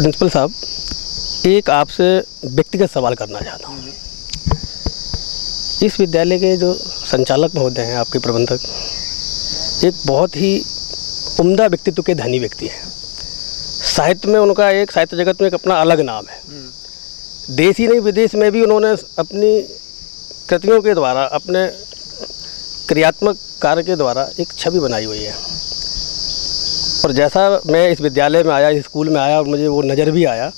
Principal साहब, एक आपसे व्यक्तिगत सवाल करना चाहता हूँ। इस विद्यालय के जो संचालक महोदय हैं, आपके प्रबंधक, एक बहुत ही उम्दा व्यक्तित्व के धनी व्यक्ति हैं। साहित्य में उनका एक साहित्य जगत में एक अपना अलग नाम है। देश ही नहीं विदेश में भी उन्होंने अपनी कृतियों के द्वारा, अपने क्रियात्मक कार्य के द्वारा एक छवि बनाई हुई है। और जैसा मैं इस विद्यालय में आया, इस स्कूल में आया, मुझे वो नज़र भी आया।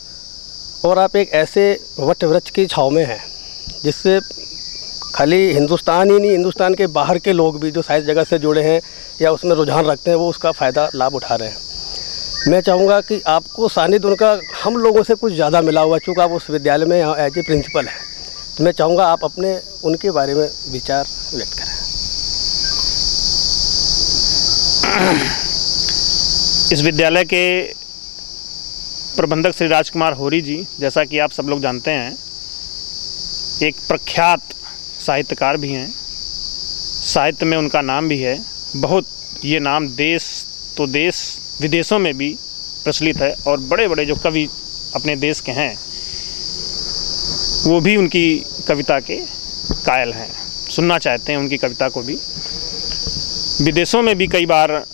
और आप एक ऐसे वट वृक्ष की छाँव में हैं जिससे खाली हिंदुस्तान ही नहीं, हिंदुस्तान के बाहर के लोग भी जो साहित्य जगत से जुड़े हैं या उसमें रुझान रखते हैं, वो उसका फ़ायदा लाभ उठा रहे हैं। मैं चाहूँगा कि आपको सानिध्य उनका हम लोगों से कुछ ज़्यादा मिला हुआ, चूँकि आप उस विद्यालय में यहाँ एज ए प्रिंसिपल हैं, तो मैं चाहूँगा आप अपने उनके बारे में विचार व्यक्त करें। इस विद्यालय के प्रबंधक श्री राजकुमार होरी जी, जैसा कि आप सब लोग जानते हैं, एक प्रख्यात साहित्यकार भी हैं। साहित्य में उनका नाम भी है बहुत। ये नाम देश तो देश विदेशों में भी प्रचलित है और बड़े बड़े जो कवि अपने देश के हैं वो भी उनकी कविता के कायल हैं, सुनना चाहते हैं उनकी कविता को भी। विदेशों में भी कई बार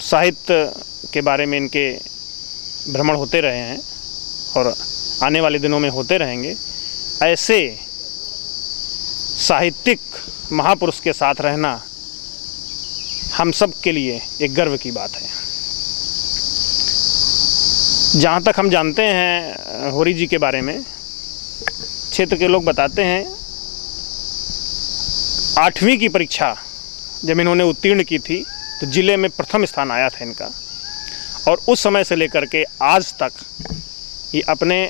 साहित्य के बारे में इनके भ्रमण होते रहे हैं और आने वाले दिनों में होते रहेंगे। ऐसे साहित्यिक महापुरुष के साथ रहना हम सब के लिए एक गर्व की बात है। जहाँ तक हम जानते हैं होरी जी के बारे में, क्षेत्र के लोग बताते हैं 8वीं की परीक्षा जब इन्होंने उत्तीर्ण की थी तो ज़िले में प्रथम स्थान आया था इनका। और उस समय से लेकर के आज तक ये अपने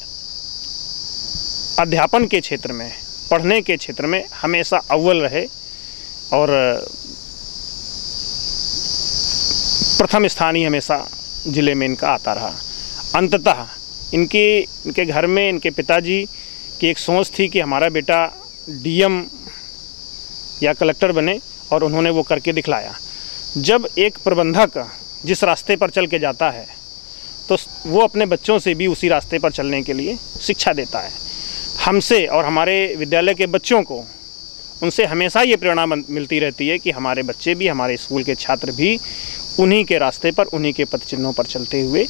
अध्यापन के क्षेत्र में, पढ़ने के क्षेत्र में हमेशा अव्वल रहे और प्रथम स्थान ही हमेशा ज़िले में इनका आता रहा। अंततः इनके घर में इनके पिताजी की एक सोच थी कि हमारा बेटा डीएम या कलेक्टर बने, और उन्होंने वो करके दिखलाया। जब एक प्रबंधक जिस रास्ते पर चल के जाता है तो वो अपने बच्चों से भी उसी रास्ते पर चलने के लिए शिक्षा देता है। हमसे और हमारे विद्यालय के बच्चों को उनसे हमेशा ये प्रेरणा मिलती रहती है कि हमारे बच्चे भी, हमारे स्कूल के छात्र भी उन्हीं के रास्ते पर, उन्हीं के पथ चिन्हों पर चलते हुए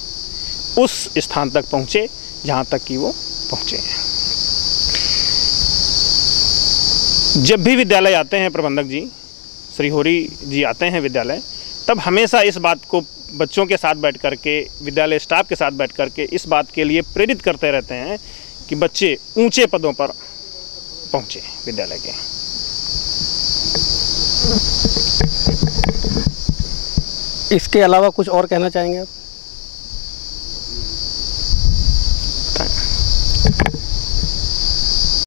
उस स्थान तक पहुँचे जहाँ तक कि वो पहुँचे हैं। जब भी विद्यालय आते हैं प्रबंधक जी, श्री होरी जी आते हैं विद्यालय, तब हमेशा इस बात को बच्चों के साथ बैठ कर के, विद्यालय स्टाफ के साथ बैठ कर के इस बात के लिए प्रेरित करते रहते हैं कि बच्चे ऊंचे पदों पर पहुंचे विद्यालय के। इसके अलावा कुछ और कहना चाहेंगे आप?